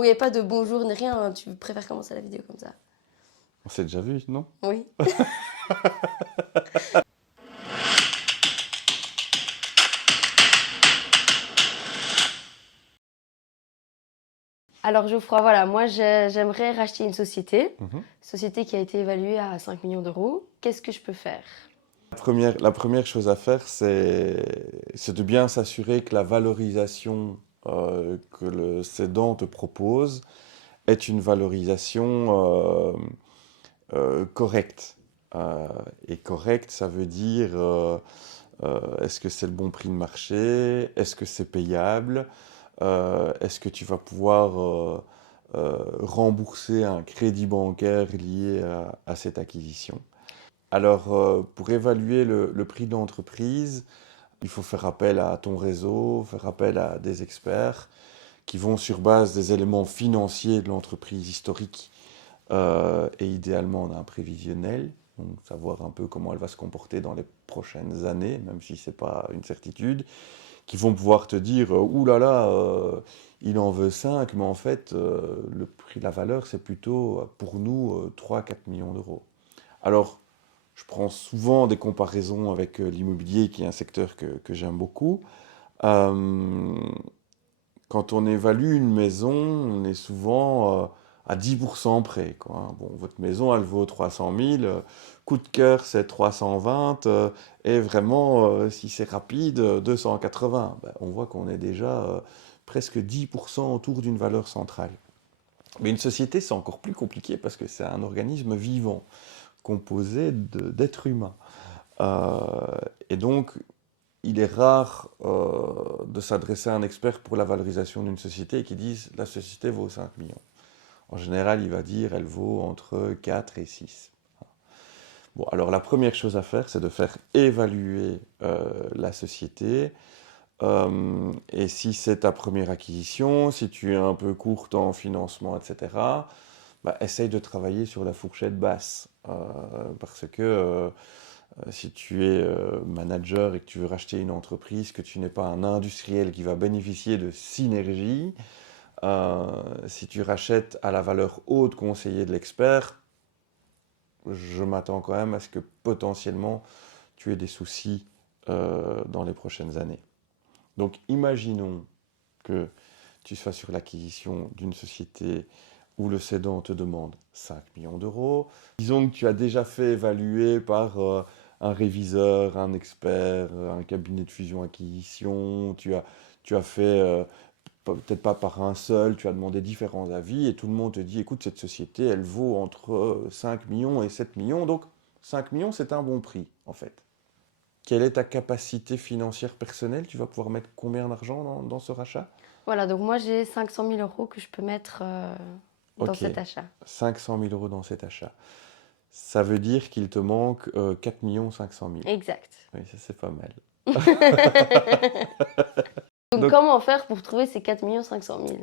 Bon, il n'y a pas de bonjour ni rien, hein. Tu préfères commencer la vidéo comme ça? On s'est déjà vu, non? Oui. Alors Geoffroy, voilà, moi j'aimerais racheter une société qui a été évaluée à 5 millions d'euros. Qu'est-ce que je peux faire? La première chose à faire, c'est de bien s'assurer que la valorisation que le cédant te propose est une valorisation correcte. Et correcte, ça veut dire est-ce que c'est le bon prix de marché? Est-ce que c'est payable? Est-ce que tu vas pouvoir rembourser un crédit bancaire lié à cette acquisition? Alors, pour évaluer le prix de l'entreprise, il faut faire appel à ton réseau, faire appel à des experts qui vont sur base des éléments financiers de l'entreprise historique et idéalement d'un prévisionnel, donc savoir un peu comment elle va se comporter dans les prochaines années, même si ce n'est pas une certitude, qui vont pouvoir te dire ouh là là, il en veut 5, mais en fait, le prix, la valeur, c'est plutôt pour nous 3-4 millions d'euros. Alors, je prends souvent des comparaisons avec l'immobilier, qui est un secteur que j'aime beaucoup. Euh, Quand on évalue une maison, on est souvent à 10% près, quoi, hein. Bon, votre maison, elle vaut 300 000, coup de cœur, c'est 320, et vraiment, si c'est rapide, 280. Ben, on voit qu'on est déjà presque 10% autour d'une valeur centrale. Mais une société, c'est encore plus compliqué parce que c'est un organisme vivant, composé d'êtres humains. Euh, et donc, il est rare de s'adresser à un expert pour la valorisation d'une société qui dise la société vaut 5 millions. En général, il va dire elle vaut entre 4 et 6. Bon, alors la première chose à faire, c'est de faire évaluer la société. Et si c'est ta première acquisition, si tu es un peu courte en financement, etc., bah, essaye de travailler sur la fourchette basse. Parce que si tu es manager et que tu veux racheter une entreprise, que tu n'es pas un industriel qui va bénéficier de synergie, si tu rachètes à la valeur haute conseillée de l'expert, je m'attends quand même à ce que potentiellement tu aies des soucis dans les prochaines années. Donc imaginons que tu sois sur l'acquisition d'une société où le cédant te demande 5 millions d'euros. Disons que tu as déjà fait évaluer par un réviseur, un expert, un cabinet de fusion-acquisition, tu as fait, peut-être pas par un seul, tu as demandé différents avis et tout le monde te dit, écoute, cette société, elle vaut entre 5 millions et 7 millions, donc 5 millions, c'est un bon prix, en fait. Quelle est ta capacité financière personnelle? Tu vas pouvoir mettre combien d'argent dans ce rachat? Voilà, donc moi j'ai 500 000 euros que je peux mettre dans Ok, cet achat. 500 000 euros dans cet achat. Ça veut dire qu'il te manque 4 500 000. Exact. Oui, ça c'est pas mal. Donc Donc, comment faire pour trouver ces 4 500 000?